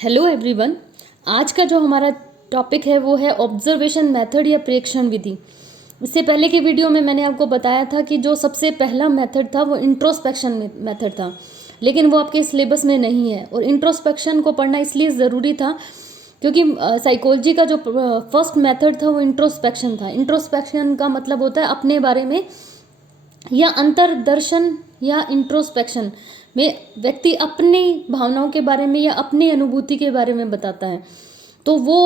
Hello everyone. आज का जो हमारा टॉपिक है वो है ऑब्जर्वेशन मेथड या प्रेक्षण विधि। इससे पहले के वीडियो में मैंने आपको बताया था कि जो सबसे पहला मेथड था वो इंट्रोस्पेक्शन मेथड था, लेकिन वो आपके सिलेबस में नहीं है। और इंट्रोस्पेक्शन को पढ़ना इसलिए ज़रूरी था क्योंकि साइकोलॉजी का जो फर्स्ट मेथड था वो इंट्रोस्पेक्शन था। इंट्रोस्पेक्शन का मतलब होता है अपने बारे में या अंतर्दर्शन या इंट्रोस्पेक्शन में व्यक्ति अपनी भावनाओं के बारे में या अपनी अनुभूति के बारे में बताता है। तो वो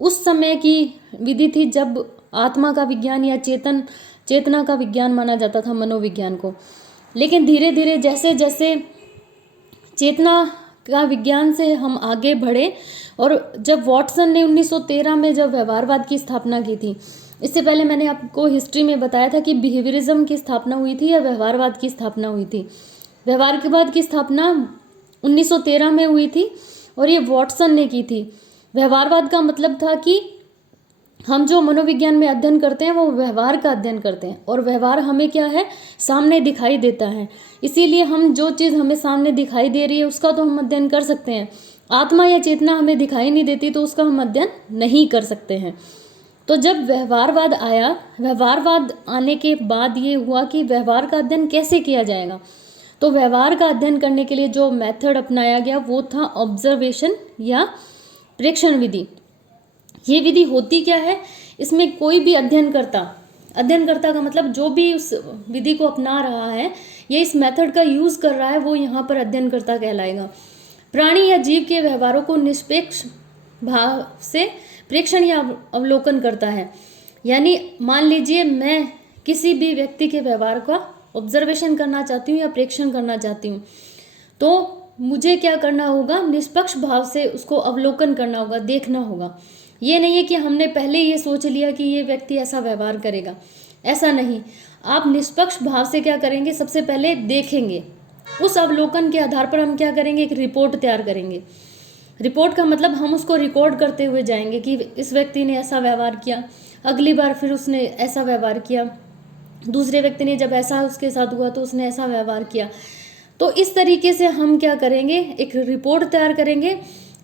उस समय की विधि थी जब आत्मा का विज्ञान या चेतना का विज्ञान माना जाता था, मनोविज्ञान को। लेकिन धीरे धीरे जैसे जैसे चेतना का विज्ञान से हम आगे बढ़े और जब वॉटसन ने 1913 में जब व्यवहारवाद की स्थापना की थी, इससे पहले मैंने आपको हिस्ट्री में बताया था कि बिहेवियरिज्म की स्थापना हुई थी या व्यवहारवाद की स्थापना हुई थी। व्यवहारवाद की स्थापना 1913 में हुई थी और ये वॉटसन ने की थी। व्यवहारवाद का मतलब था कि हम जो मनोविज्ञान में अध्ययन करते हैं वो व्यवहार का अध्ययन करते हैं, और व्यवहार हमें क्या है, सामने दिखाई देता है। इसीलिए हम जो चीज़ हमें सामने दिखाई दे रही है उसका तो हम अध्ययन कर सकते हैं। आत्मा या चेतना हमें दिखाई नहीं देती तो उसका हम अध्ययन नहीं कर सकते हैं। तो जब व्यवहारवाद आया, व्यवहारवाद आने के बाद ये हुआ कि व्यवहार का अध्ययन कैसे किया जाएगा। तो व्यवहार का अध्ययन करने के लिए जो मेथड अपनाया गया वो था ऑब्जर्वेशन या प्रेक्षण विधि। ये विधि होती क्या है, इसमें कोई भी अध्ययनकर्ता का मतलब जो भी उस विधि को अपना रहा है या इस मेथड का यूज़ कर रहा है वो यहाँ पर अध्ययनकर्ता कहलाएगा। प्राणी या जीव के व्यवहारों को निष्पक्ष भाव से प्रेक्षण या अवलोकन करता है। यानी मान लीजिए मैं किसी भी व्यक्ति के व्यवहार का ऑब्जर्वेशन करना चाहती हूँ या प्रेक्षण करना चाहती हूँ, तो मुझे क्या करना होगा, निष्पक्ष भाव से उसको अवलोकन करना होगा, देखना होगा। ये नहीं है कि हमने पहले ये सोच लिया कि ये व्यक्ति ऐसा व्यवहार करेगा, ऐसा नहीं। आप निष्पक्ष भाव से क्या करेंगे, सबसे पहले देखेंगे। उस अवलोकन के आधार पर हम क्या करेंगे, एक रिपोर्ट तैयार करेंगे। रिपोर्ट का मतलब हम उसको रिकॉर्ड करते हुए जाएंगे कि इस व्यक्ति ने ऐसा व्यवहार किया, अगली बार फिर उसने ऐसा व्यवहार किया, दूसरे व्यक्ति ने जब ऐसा उसके साथ हुआ तो उसने ऐसा व्यवहार किया। तो इस तरीके से हम क्या करेंगे, एक रिपोर्ट तैयार करेंगे।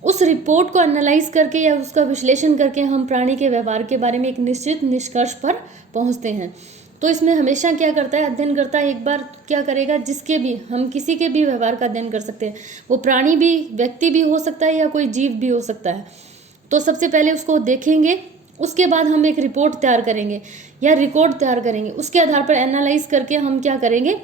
उस रिपोर्ट को एनालाइज करके या उसका विश्लेषण करके हम प्राणी के व्यवहार के बारे में एक निश्चित निष्कर्ष पर पहुंचते हैं। तो इसमें हमेशा क्या करता है, अध्ययन करता है, एक बार क्या करेगा, जिसके भी हम किसी के भी व्यवहार का अध्ययन कर सकते हैं। वो प्राणी भी, व्यक्ति भी हो सकता है या कोई जीव भी हो सकता है। तो सबसे पहले उसको देखेंगे, उसके बाद हम एक रिपोर्ट तैयार करेंगे या रिकॉर्ड तैयार करेंगे। उसके आधार पर एनालाइज करके हम क्या करेंगे,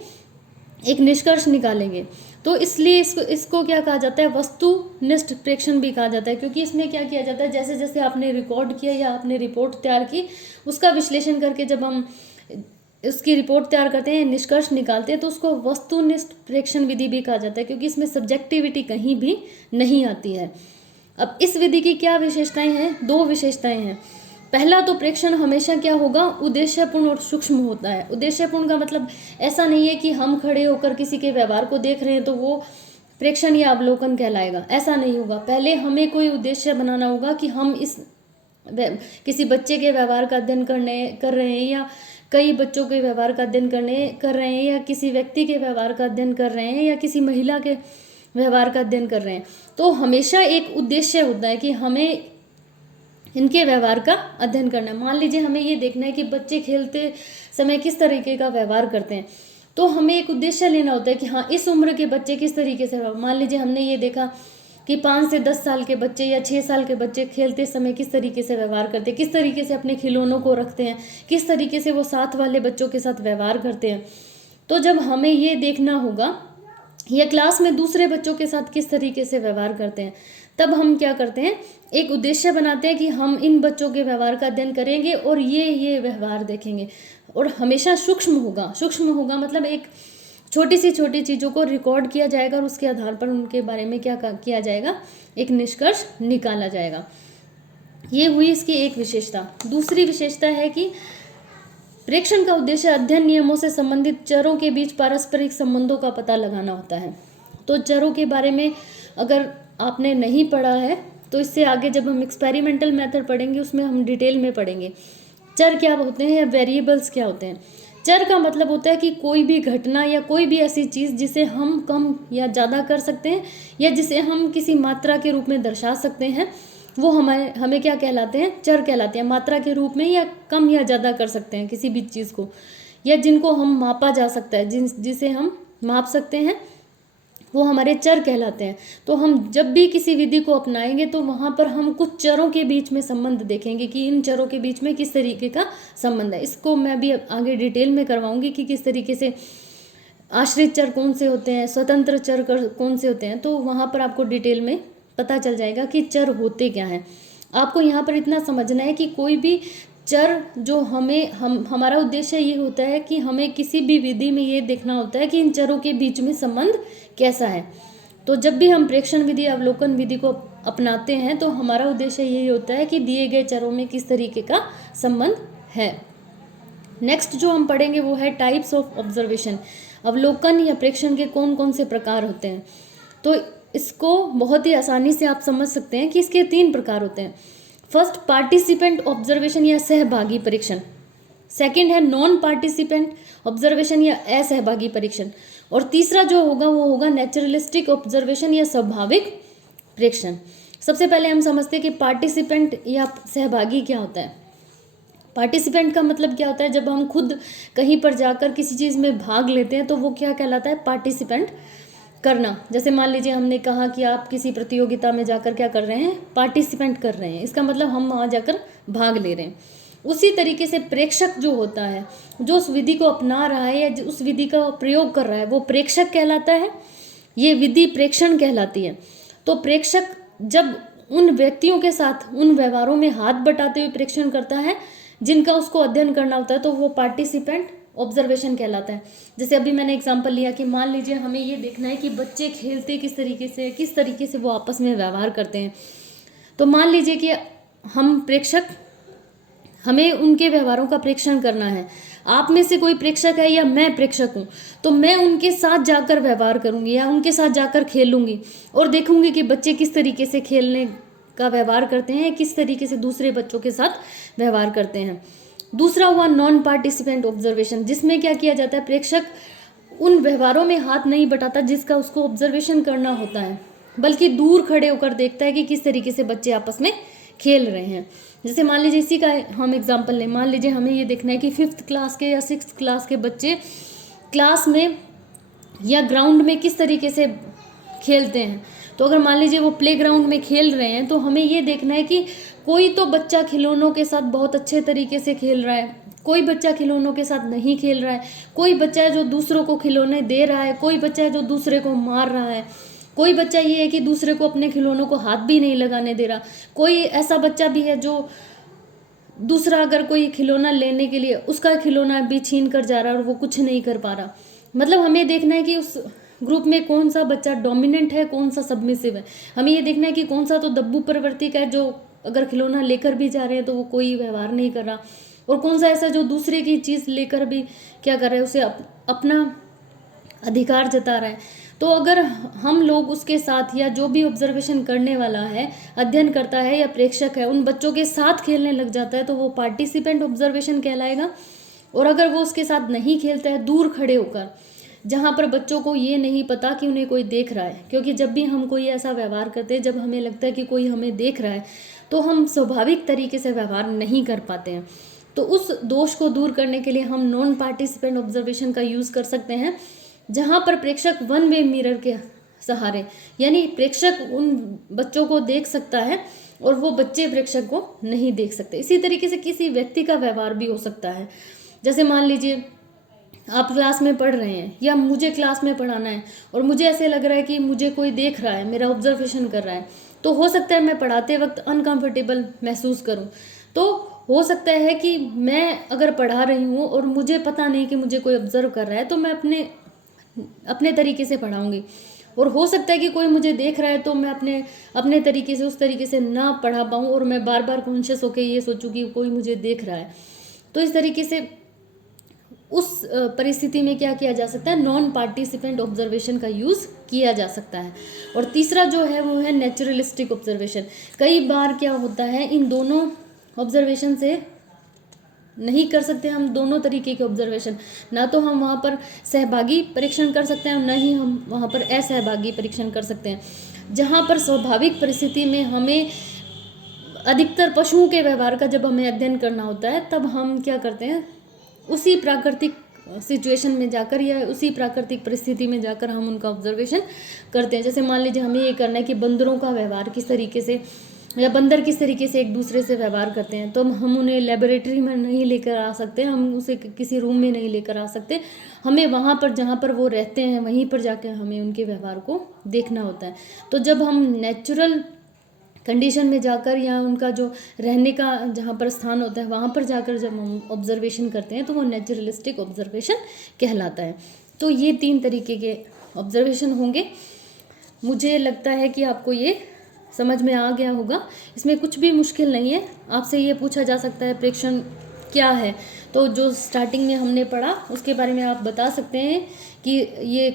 एक निष्कर्ष निकालेंगे। तो इसलिए इसको क्या कहा जाता है, वस्तुनिष्ठ प्रेक्षण भी कहा जाता है। क्योंकि इसमें क्या किया जाता है, जैसे जैसे आपने रिकॉर्ड किया या आपने रिपोर्ट तैयार की, उसका विश्लेषण करके जब हम उसकी रिपोर्ट तैयार करते हैं, निष्कर्ष निकालते हैं, तो उसको वस्तुनिष्ठ प्रेक्षण विधि भी कहा जाता है। क्योंकि इसमें सब्जेक्टिविटी कहीं भी नहीं आती है। अब इस विधि की क्या विशेषताएं हैं, दो विशेषताएं हैं। पहला तो प्रेक्षण हमेशा क्या होगा, उद्देश्यपूर्ण और सूक्ष्म होता है। उद्देश्यपूर्ण का मतलब ऐसा नहीं है कि हम खड़े होकर किसी के व्यवहार को देख रहे हैं तो वो प्रेक्षण या अवलोकन कहलाएगा, ऐसा नहीं होगा। पहले हमें कोई उद्देश्य बनाना होगा कि हम इस किसी बच्चे के व्यवहार का अध्ययन कर रहे हैं या कई बच्चों के व्यवहार का अध्ययन कर रहे हैं या किसी व्यक्ति के व्यवहार का अध्ययन कर रहे हैं या किसी महिला के व्यवहार का अध्ययन कर रहे हैं। तो हमेशा एक उद्देश्य होता है कि हमें इनके व्यवहार का अध्ययन करना है। मान लीजिए हमें ये देखना है कि बच्चे खेलते समय किस तरीके का व्यवहार करते हैं, तो हमें एक उद्देश्य लेना होता है कि हाँ, इस उम्र के बच्चे किस तरीके से, मान लीजिए हमने ये देखा कि 5 से 10 साल के बच्चे या 6 साल के बच्चे खेलते समय किस तरीके से व्यवहार करते हैं, किस तरीके से अपने खिलौनों को रखते हैं, किस तरीके से वो साथ वाले बच्चों के साथ व्यवहार करते हैं। तो जब हमें ये देखना होगा या क्लास में दूसरे बच्चों के साथ किस तरीके से व्यवहार करते हैं, तब हम क्या करते हैं, एक उद्देश्य बनाते हैं कि हम इन बच्चों के व्यवहार का अध्ययन करेंगे और ये व्यवहार देखेंगे। और हमेशा सूक्ष्म होगा मतलब एक छोटी चीज़ों को रिकॉर्ड किया जाएगा और उसके आधार पर उनके बारे में क्या किया जाएगा, एक निष्कर्ष निकाला जाएगा। ये हुई इसकी एक विशेषता। दूसरी विशेषता है कि प्रेक्षण का उद्देश्य अध्ययन नियमों से संबंधित चरों के बीच पारस्परिक संबंधों का पता लगाना होता है। तो चरों के बारे में अगर आपने नहीं पढ़ा है तो इससे आगे जब हम एक्सपेरिमेंटल मेथड पढ़ेंगे उसमें हम डिटेल में पढ़ेंगे चर क्या होते हैं या वेरिएबल्स क्या होते हैं। चर का मतलब होता है कि कोई भी घटना या कोई भी ऐसी चीज़ जिसे हम कम या ज़्यादा कर सकते हैं या जिसे हम किसी मात्रा के रूप में दर्शा सकते हैं, वो हमें क्या कहलाते हैं, चर कहलाते हैं। मात्रा के रूप में या कम या ज़्यादा कर सकते हैं किसी भी चीज़ को, या जिनको हम मापा जा सकता है, जिसे हम माप सकते हैं, वो हमारे चर कहलाते हैं। तो हम जब भी किसी विधि को अपनाएंगे तो वहाँ पर हम कुछ चरों के बीच में संबंध देखेंगे कि इन चरों के बीच में किस तरीके का संबंध है। इसको मैं भी आगे डिटेल में करवाऊंगी कि किस तरीके से आश्रित चर कौन से होते हैं, स्वतंत्र चर कौन से होते हैं, तो वहाँ पर आपको डिटेल में पता चल जाएगा कि चर होते क्या हैं। आपको यहाँ पर इतना समझना है कि कोई भी चर जो हमारा उद्देश्य ये होता है कि हमें किसी भी विधि में ये देखना होता है कि इन चरों के बीच में संबंध कैसा है। तो जब भी हम प्रेक्षण विधि, अवलोकन विधि को अपनाते हैं तो हमारा उद्देश्य यही होता है कि दिए गए चरों में किस तरीके का संबंध है। नेक्स्ट जो हम पढ़ेंगे वो है टाइप्स ऑफ ऑब्जर्वेशन। अवलोकन या प्रेक्षण के कौन कौन से प्रकार होते हैं। तो इसको बहुत ही आसानी से आप समझ सकते हैं कि इसके 3 प्रकार होते हैं। फर्स्ट, पार्टिसिपेंट ऑब्जर्वेशन या सहभागी परीक्षण। सेकंड है नॉन पार्टिसिपेंट ऑब्जर्वेशन या असहभागी परीक्षण। और तीसरा जो होगा वो होगा नेचुरलिस्टिक ऑब्जर्वेशन या स्वाभाविक प्रेक्षण। सबसे पहले हम समझते हैं कि पार्टिसिपेंट या सहभागी क्या होता है। पार्टिसिपेंट का मतलब क्या होता है, जब हम खुद कहीं पर जाकर किसी चीज़ में भाग लेते हैं तो वो क्या कहलाता है, पार्टिसिपेंट करना। जैसे मान लीजिए हमने कहा कि आप किसी प्रतियोगिता में जाकर क्या कर रहे हैं, पार्टिसिपेंट कर रहे हैं, इसका मतलब हम वहाँ जाकर भाग ले रहे हैं। उसी तरीके से प्रेक्षक जो होता है, जो उस विधि को अपना रहा है या उस विधि का प्रयोग कर रहा है, वो प्रेक्षक कहलाता है। ये विधि प्रेक्षण कहलाती है। तो प्रेक्षक जब उन व्यक्तियों के साथ उन व्यवहारों में हाथ बटाते हुए प्रेक्षण करता है जिनका उसको अध्ययन करना होता है, तो वो पार्टिसिपेंट ऑब्जर्वेशन कहलाता है। जैसे अभी मैंने एग्जांपल लिया कि मान लीजिए हमें ये देखना है कि बच्चे खेलते किस तरीके से वो आपस में व्यवहार करते हैं। तो मान लीजिए कि हम प्रेक्षक, हमें उनके व्यवहारों का प्रेक्षण करना है। आप में से कोई प्रेक्षक है या मैं प्रेक्षक हूँ, तो मैं उनके साथ जाकर व्यवहार करूँगी या उनके साथ जाकर खेलूँगी और देखूँगी कि बच्चे किस तरीके से खेलने का व्यवहार करते हैं, किस तरीके से दूसरे बच्चों के साथ व्यवहार करते हैं। दूसरा हुआ नॉन पार्टिसिपेंट ऑब्जर्वेशन, जिसमें क्या किया जाता है, प्रेक्षक उन व्यवहारों में हाथ नहीं बटाता जिसका उसको ऑब्जर्वेशन करना होता है, बल्कि दूर खड़े होकर देखता है कि किस तरीके से बच्चे आपस में खेल रहे हैं। जैसे मान लीजिए इसी का हम एग्जांपल लें, मान लीजिए हमें ये देखना है कि 5th क्लास के या 6th क्लास के बच्चे क्लास में या ग्राउंड में किस तरीके से खेलते हैं। तो अगर मान लीजिए वो प्ले ग्राउंड में खेल रहे हैं तो हमें ये देखना है कि कोई तो बच्चा खिलौनों के साथ बहुत अच्छे तरीके से खेल रहा है, कोई बच्चा खिलौनों के साथ नहीं खेल रहा है, कोई बच्चा है जो दूसरों को खिलौने दे रहा है, कोई बच्चा है जो दूसरे को मार रहा है, कोई बच्चा ये है कि दूसरे को अपने खिलौनों को हाथ भी नहीं लगाने दे रहा, कोई ऐसा बच्चा भी है जो दूसरा अगर कोई खिलौना लेने के लिए उसका खिलौना भी छीन कर जा रहा है और वो कुछ नहीं कर पा रहा। मतलब हमें देखना है कि उस ग्रुप में कौन सा बच्चा डोमिनेंट है, कौन सा सबमिसिव है। हमें ये देखना है कि कौन सा तो दब्बू प्रवृत्ति का है, जो अगर खिलौना लेकर भी जा रहे हैं तो वो कोई व्यवहार नहीं कर रहा, और कौन सा ऐसा जो दूसरे की चीज़ लेकर भी क्या कर रहा है, उसे अपना अधिकार जता रहा है। तो अगर हम लोग उसके साथ या जो भी ऑब्जर्वेशन करने वाला है, अध्ययन करता है या प्रेक्षक है, उन बच्चों के साथ खेलने लग जाता है तो वो पार्टिसिपेंट ऑब्जर्वेशन कहलाएगा। और अगर वो उसके साथ नहीं खेलता है, दूर खड़े होकर, जहाँ पर बच्चों को ये नहीं पता कि उन्हें कोई देख रहा है, क्योंकि जब भी हम कोई ऐसा व्यवहार करते हैं, जब हमें लगता है कि कोई हमें देख रहा है, तो हम स्वाभाविक तरीके से व्यवहार नहीं कर पाते हैं। तो उस दोष को दूर करने के लिए हम नॉन पार्टिसिपेंट ऑब्जर्वेशन का यूज़ कर सकते हैं, जहाँ पर प्रेक्षक वन वे मिरर के सहारे, यानी प्रेक्षक उन बच्चों को देख सकता है और वो बच्चे प्रेक्षक को नहीं देख सकते। इसी तरीके से किसी व्यक्ति का व्यवहार भी हो सकता है। जैसे मान लीजिए आप क्लास में पढ़ रहे हैं या मुझे क्लास में पढ़ाना है और मुझे ऐसे लग रहा है कि मुझे कोई देख रहा है, मेरा ऑब्जर्वेशन कर रहा है, तो हो सकता है मैं पढ़ाते वक्त अनकंफर्टेबल महसूस करूं। तो हो सकता है कि मैं अगर पढ़ा रही हूं और मुझे पता नहीं कि मुझे कोई ऑब्जर्व कर रहा है, तो मैं अपने तरीके से पढ़ाऊंगी। और हो सकता है कि कोई मुझे देख रहा है तो मैं अपने तरीके से उस तरीके से ना पढ़ा पाऊँ और मैं बार बार कॉन्शियस होकर ये सोचूं कि कोई मुझे देख रहा है। तो इस तरीके से उस परिस्थिति में क्या किया जा सकता है, नॉन पार्टिसिपेंट ऑब्जर्वेशन का यूज़ किया जा सकता है। और तीसरा जो है वो है नेचुरलिस्टिक ऑब्जर्वेशन। कई बार क्या होता है, इन दोनों ऑब्जर्वेशन से नहीं कर सकते हम दोनों तरीके के ऑब्जर्वेशन। ना तो हम वहाँ पर सहभागी परीक्षण कर सकते हैं, ना ही हम वहाँ पर असहभागी परीक्षण कर सकते हैं। जहाँ पर स्वाभाविक परिस्थिति में हमें अधिकतर पशुओं के व्यवहार का जब हमें अध्ययन करना होता है, तब हम क्या करते हैं, उसी प्राकृतिक सिचुएशन में जाकर या उसी प्राकृतिक परिस्थिति में जाकर हम उनका ऑब्जर्वेशन करते हैं। जैसे मान लीजिए हमें ये करना है कि बंदरों का व्यवहार किस तरीके से, या बंदर किस तरीके से एक दूसरे से व्यवहार करते हैं, तो हम उन्हें लेबोरेटरी में नहीं लेकर आ सकते, हम उसे किसी रूम में नहीं लेकर आ सकते। हमें वहाँ पर जहाँ पर वो रहते हैं वहीं पर जाकर हमें उनके व्यवहार को देखना होता है। तो जब हम नेचुरल कंडीशन में जाकर या उनका जो रहने का जहाँ पर स्थान होता है वहाँ पर जाकर जब हम ऑब्जर्वेशन करते हैं तो वो नेचुरलिस्टिक ऑब्जर्वेशन कहलाता है। तो ये 3 तरीके के ऑब्जर्वेशन होंगे। मुझे लगता है कि आपको ये समझ में आ गया होगा, इसमें कुछ भी मुश्किल नहीं है। आपसे ये पूछा जा सकता है प्रेक्षण क्या है, तो जो स्टार्टिंग में हमने पढ़ा उसके बारे में आप बता सकते हैं कि ये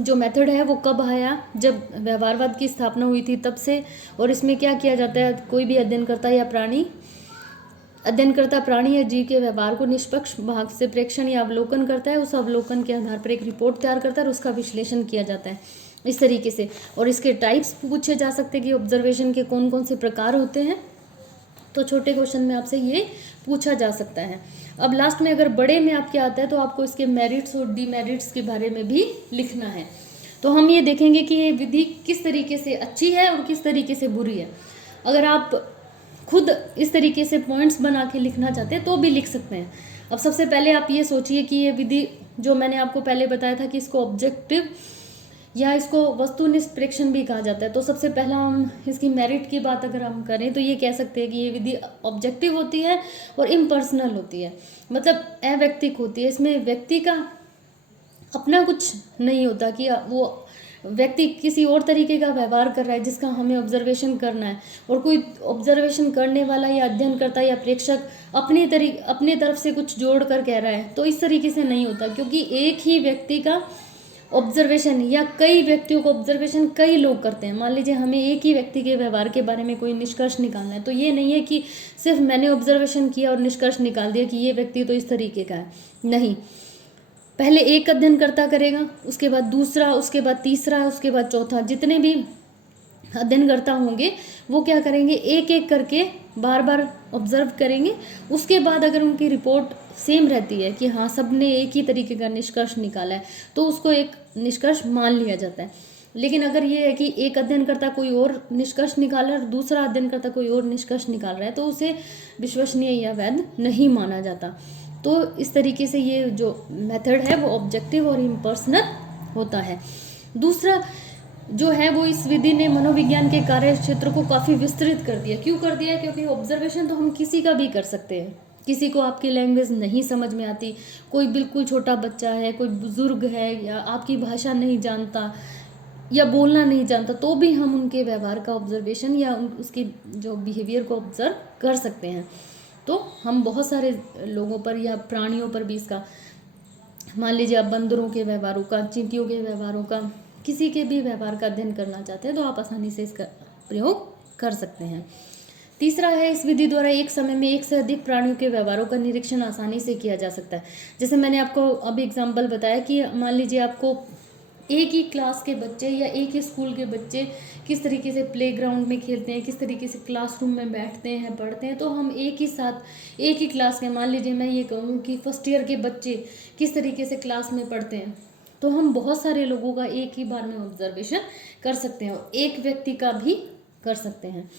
जो मेथड है वो कब आया, जब व्यवहारवाद की स्थापना हुई थी तब से, और इसमें क्या किया जाता है, कोई भी अध्ययनकर्ता प्राणी या जीव के व्यवहार को निष्पक्ष भाग से प्रेक्षण या अवलोकन करता है, उस अवलोकन के आधार पर एक रिपोर्ट तैयार करता है और उसका विश्लेषण किया जाता है इस तरीके से। और इसके टाइप्स पूछे जा सकते हैं कि ऑब्जर्वेशन के कौन कौन से प्रकार होते हैं, तो छोटे क्वेश्चन में आपसे ये पूछा जा सकता है। अब लास्ट में अगर बड़े में आपके आता है तो आपको इसके मेरिट्स और डीमेरिट्स के बारे में भी लिखना है। तो हम ये देखेंगे कि ये विधि किस तरीके से अच्छी है और किस तरीके से बुरी है। अगर आप खुद इस तरीके से पॉइंट्स बना के लिखना चाहते हैं तो भी लिख सकते हैं। अब सबसे पहले आप ये सोचिए कि ये विधि जो मैंने आपको पहले बताया था कि इसको ऑब्जेक्टिव या इसको वस्तुनिष्ठ प्रेक्षण भी कहा जाता है, तो सबसे पहला हम इसकी मेरिट की बात अगर हम करें तो ये कह सकते हैं कि ये विधि ऑब्जेक्टिव होती है और इम्पर्सनल होती है, मतलब अवैयक्तिक होती है। इसमें व्यक्ति का अपना कुछ नहीं होता कि वो व्यक्ति किसी और तरीके का व्यवहार कर रहा है जिसका हमें ऑब्जर्वेशन करना है, और कोई ऑब्जर्वेशन करने वाला या अध्ययन करता या प्रेक्षक अपने तरफ से कुछ जोड़ कर कह रहा है, तो इस तरीके से नहीं होता। क्योंकि एक ही व्यक्ति का ऑब्जर्वेशन या कई व्यक्तियों को ऑब्जर्वेशन कई लोग करते हैं। मान लीजिए हमें एक ही व्यक्ति के व्यवहार के बारे में कोई निष्कर्ष निकालना है, तो ये नहीं है कि सिर्फ मैंने ऑब्जर्वेशन किया और निष्कर्ष निकाल दिया कि ये व्यक्ति तो इस तरीके का है। नहीं, पहले एक अध्ययनकर्ता करेगा, उसके बाद दूसरा, उसके बाद तीसरा, उसके बाद चौथा। जितने भी अध्ययनकर्ता होंगे वो क्या करेंगे, एक एक करके बार बार ऑब्जर्व करेंगे। उसके बाद अगर उनकी रिपोर्ट सेम रहती है कि हाँ सब ने एक ही तरीके का निष्कर्ष निकाला है, तो उसको एक निष्कर्ष मान लिया जाता है। लेकिन अगर ये है कि एक अध्ययनकर्ता कोई और निष्कर्ष निकाल रहा है और दूसरा अध्ययनकर्ता कोई और निष्कर्ष निकाल रहा है, तो उसे विश्वसनीय या वैध नहीं माना जाता। तो इस तरीके से ये जो मेथड है वो ऑब्जेक्टिव और इम्पर्सनल होता है। दूसरा जो है वो इस विधि ने मनोविज्ञान के कार्य क्षेत्र को काफ़ी विस्तृत कर दिया। क्यों कर दिया? क्योंकि ऑब्जर्वेशन तो हम किसी का भी कर सकते हैं। किसी को आपकी लैंग्वेज नहीं समझ में आती, कोई बिल्कुल छोटा बच्चा है, कोई बुजुर्ग है, या आपकी भाषा नहीं जानता या बोलना नहीं जानता, तो भी हम उनके व्यवहार का ऑब्जर्वेशन या उसके जो बिहेवियर को ऑब्जर्व कर सकते हैं। तो हम बहुत सारे लोगों पर या प्राणियों पर भी इसका, मान लीजिए आप बंदरों के व्यवहारों का, चींटियों के व्यवहारों का, किसी के भी व्यवहार का अध्ययन करना चाहते हैं तो आप आसानी से इसका प्रयोग कर सकते हैं। तीसरा है, इस विधि द्वारा एक समय में एक से अधिक प्राणियों के व्यवहारों का निरीक्षण आसानी से किया जा सकता है। जैसे मैंने आपको अभी एग्जाम्पल बताया कि मान लीजिए आपको एक ही क्लास के बच्चे या एक ही स्कूल के बच्चे किस तरीके से प्लेग्राउंड में खेलते हैं, किस तरीके से क्लासरूम में बैठते हैं, पढ़ते हैं, तो हम एक ही साथ एक ही क्लास के, मान लीजिए मैं ये कहूँ कि फर्स्ट ईयर के बच्चे किस तरीके से क्लास में पढ़ते हैं, तो हम बहुत सारे लोगों का एक ही बार में ऑब्जर्वेशन कर सकते हैं और एक व्यक्ति का भी कर सकते हैं।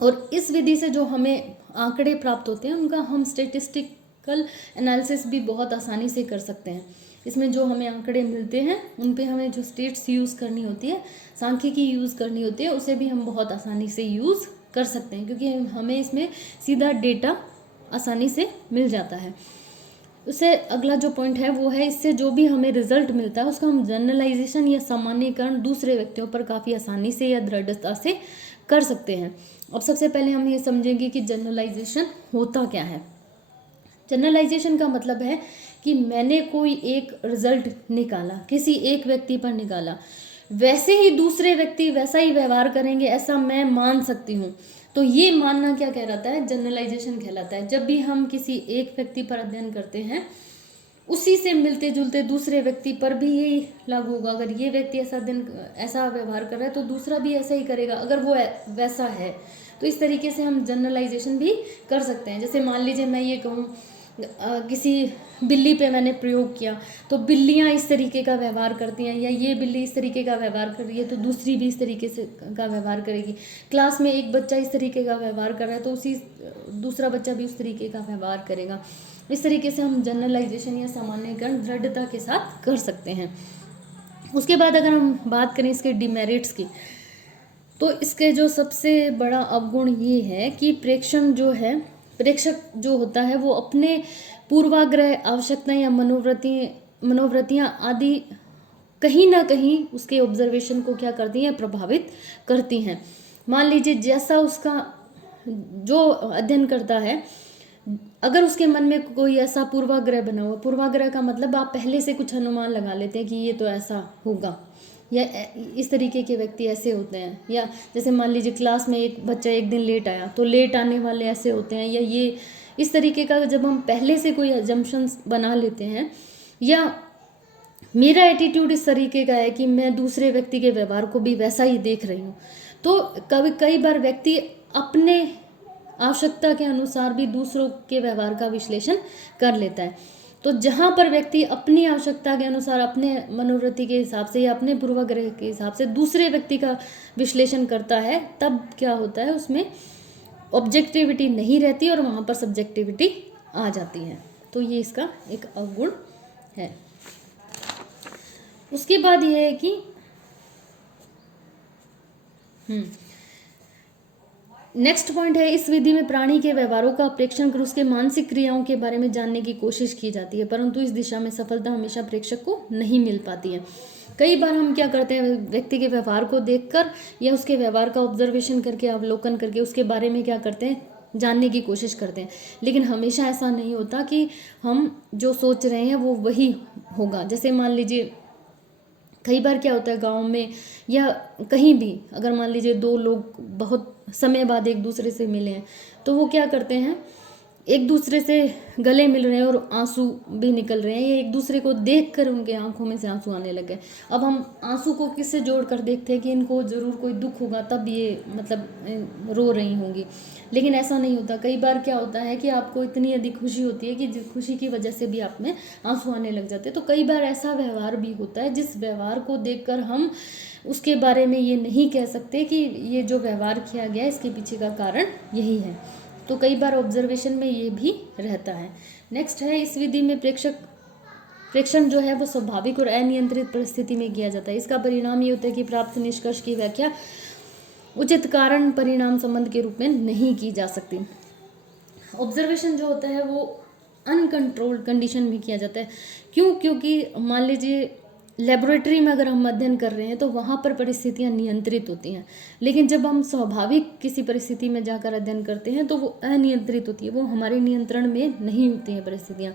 और इस विधि से जो हमें आंकड़े प्राप्त होते हैं उनका हम स्टेटिस्टिकल एनालिसिस भी बहुत आसानी से कर सकते हैं। इसमें जो हमें आंकड़े मिलते हैं उन पे हमें जो स्टेट्स यूज़ करनी होती है, सांख्यिकी यूज़ करनी होती है, उसे भी हम बहुत आसानी से यूज़ कर सकते हैं, क्योंकि हमें इसमें सीधा डेटा आसानी से मिल जाता है। उससे अगला जो पॉइंट है वो है, इससे जो भी हमें रिजल्ट मिलता है उसका हम जनरलाइजेशन या सामान्यीकरण दूसरे व्यक्तियों पर काफ़ी आसानी से या दृढ़ता से कर सकते हैं। अब सबसे पहले हम ये समझेंगे कि जनरलाइजेशन होता क्या है। जनरलाइजेशन का मतलब है कि मैंने कोई एक रिजल्ट निकाला, किसी एक व्यक्ति पर निकाला, वैसे ही दूसरे व्यक्ति वैसा ही व्यवहार करेंगे, ऐसा मैं मान सकती हूँ। तो ये मानना क्या कहलाता है? जनरलाइजेशन कहलाता है। जब भी हम किसी एक व्यक्ति पर अध्ययन करते हैं, उसी से मिलते जुलते दूसरे व्यक्ति पर भी यही लागू होगा। अगर ये व्यक्ति ऐसा व्यवहार कर रहा है तो दूसरा भी ऐसा ही करेगा, अगर वो वैसा है। तो इस तरीके से हम जनरलाइजेशन भी कर सकते हैं। जैसे मान लीजिए मैं ये कहूँ, किसी बिल्ली पे मैंने प्रयोग किया, तो बिल्लियाँ इस तरीके का व्यवहार करती हैं, या ये बिल्ली इस तरीके का व्यवहार कर रही है तो दूसरी भी इस तरीके से का व्यवहार करेगी। क्लास में एक बच्चा इस तरीके का व्यवहार कर रहा है तो दूसरा बच्चा भी उस तरीके का व्यवहार करेगा। इस तरीके से हम जनरलाइजेशन या सामान्यीकरण दृढ़ता के साथ कर सकते हैं। उसके बाद अगर हम बात करें इसके डिमेरिट्स की, तो इसके जो सबसे बड़ा अवगुण ये है कि प्रेक्षक जो होता है वो अपने पूर्वाग्रह, आवश्यकताएं या मनोवृत्तियां आदि कहीं ना कहीं उसके ऑब्जर्वेशन को क्या करती हैं? प्रभावित करती हैं। मान लीजिए जैसा उसका जो अध्ययन करता है, अगर उसके मन में कोई ऐसा पूर्वाग्रह बना हुआ, पूर्वाग्रह का मतलब आप पहले से कुछ अनुमान लगा लेते हैं कि ये तो ऐसा होगा, या इस तरीके के व्यक्ति ऐसे होते हैं। या जैसे मान लीजिए क्लास में एक बच्चा एक दिन लेट आया तो लेट आने वाले ऐसे होते हैं, या ये इस तरीके का जब हम पहले से कोई अजम्पशंस बना लेते हैं, या मेरा एटीट्यूड इस तरीके का है कि मैं दूसरे व्यक्ति के व्यवहार को भी वैसा ही देख रही हूँ, तो कई बार व्यक्ति अपने आवश्यकता के अनुसार भी दूसरों के व्यवहार का विश्लेषण कर लेता है। तो जहाँ पर व्यक्ति अपनी आवश्यकता के अनुसार, अपने मनोवृत्ति के हिसाब से या अपने पूर्वाग्रह के हिसाब से दूसरे व्यक्ति का विश्लेषण करता है, तब क्या होता है? उसमें ऑब्जेक्टिविटी नहीं रहती और वहाँ पर सब्जेक्टिविटी आ जाती है। तो ये इसका एक अवगुण है। उसके बाद ये है कि नेक्स्ट पॉइंट है, इस विधि में प्राणी के व्यवहारों का प्रेक्षण कर उसके मानसिक क्रियाओं के बारे में जानने की कोशिश की जाती है, परंतु इस दिशा में सफलता हमेशा प्रेक्षक को नहीं मिल पाती है। कई बार हम क्या करते हैं, व्यक्ति के व्यवहार को देखकर या उसके व्यवहार का ऑब्जर्वेशन करके, अवलोकन करके उसके बारे में क्या करते हैं? जानने की कोशिश करते हैं। लेकिन हमेशा ऐसा नहीं होता कि हम जो सोच रहे हैं वो वही होगा। जैसे मान लीजिए कई बार क्या होता है गांव में या कहीं भी, अगर मान लीजिए दो लोग बहुत समय बाद एक दूसरे से मिले हैं, तो वो क्या करते हैं? एक दूसरे से गले मिल रहे हैं और आंसू भी निकल रहे हैं, या एक दूसरे को देखकर उनके आंखों में से आंसू आने लग गए। अब हम आंसू को किससे जोड़कर देखते हैं कि इनको जरूर कोई दुख होगा तब ये मतलब रो रही होंगी, लेकिन ऐसा नहीं होता। कई बार क्या होता है कि आपको इतनी अधिक खुशी होती है कि खुशी की वजह से भी आप में आंसू आने लग जाते हैं। तो कई बार ऐसा व्यवहार भी होता है जिस व्यवहार को देखकर हम उसके बारे में ये नहीं कह सकते कि ये जो व्यवहार किया गया इसके पीछे का कारण यही है। तो कई बार ऑब्जर्वेशन में ये भी रहता है। नेक्स्ट है, इस विधि में प्रेक्षण जो है वो स्वाभाविक और अनियंत्रित परिस्थिति में किया जाता है। इसका परिणाम ये होता है कि प्राप्त निष्कर्ष की व्याख्या उचित कारण परिणाम संबंध के रूप में नहीं की जा सकती। ऑब्जर्वेशन जो होता है वो अनकंट्रोल्ड कंडीशन में किया जाता है। क्यों? क्योंकि मान लीजिए लेबोरेटरी में अगर हम अध्ययन कर रहे हैं तो वहाँ पर परिस्थितियाँ नियंत्रित होती हैं, लेकिन जब हम स्वाभाविक किसी परिस्थिति में जाकर अध्ययन करते हैं तो वो अनियंत्रित होती है, वो हमारे नियंत्रण में नहीं होती हैं परिस्थितियाँ।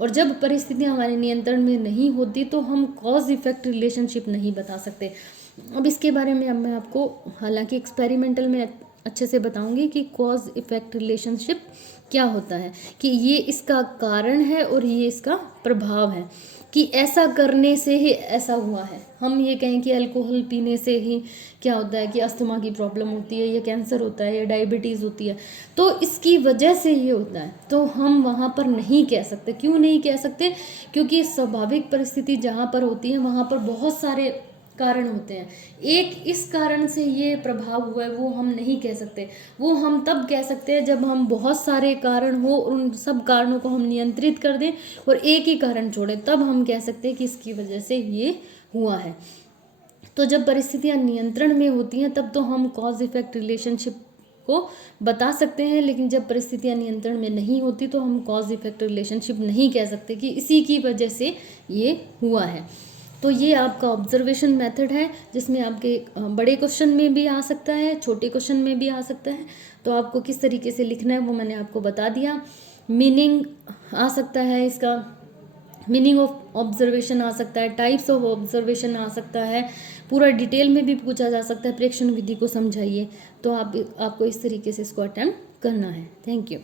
और जब परिस्थितियाँ हमारे नियंत्रण में नहीं होती तो हम कॉज इफेक्ट रिलेशनशिप नहीं बता सकते। अब इसके बारे में अब मैं आपको हालांकि एक्सपेरिमेंटल में अच्छे से बताऊंगी कि कॉज इफेक्ट रिलेशनशिप क्या होता है, कि ये इसका कारण है और ये इसका प्रभाव है, कि ऐसा करने से ही ऐसा हुआ है। हम ये कहें कि अल्कोहल पीने से ही क्या होता है कि अस्थमा की प्रॉब्लम होती है, या कैंसर होता है, या डायबिटीज़ होती है, तो इसकी वजह से ये होता है। तो हम वहाँ पर नहीं कह सकते। क्यों नहीं कह सकते? क्योंकि स्वाभाविक परिस्थिति जहाँ पर होती है वहाँ पर बहुत सारे कारण होते हैं। एक इस कारण से ये प्रभाव हुआ है वो हम नहीं कह सकते। वो हम तब कह सकते हैं जब हम बहुत सारे कारण हो और उन सब कारणों को हम नियंत्रित कर दें और एक ही कारण छोड़ें, तब हम कह सकते हैं कि इसकी वजह से ये हुआ है। तो जब परिस्थितियाँ नियंत्रण में होती हैं तब तो हम कॉज इफेक्ट रिलेशनशिप को बता सकते हैं, लेकिन जब परिस्थितियाँ नियंत्रण में नहीं होती तो हम कॉज इफेक्ट रिलेशनशिप नहीं कह सकते कि इसी की वजह से ये हुआ है। तो ये आपका ऑब्जर्वेशन मेथड है, जिसमें आपके बड़े क्वेश्चन में भी आ सकता है, छोटे क्वेश्चन में भी आ सकता है। तो आपको किस तरीके से लिखना है वो मैंने आपको बता दिया। मीनिंग आ सकता है इसका, मीनिंग ऑफ ऑब्जर्वेशन आ सकता है, टाइप्स ऑफ ऑब्जर्वेशन आ सकता है, पूरा डिटेल में भी पूछा जा सकता है, प्रेक्षण विधि को समझाइए। तो आपको इस तरीके से इसको अटेम्प्ट करना है। Thank you.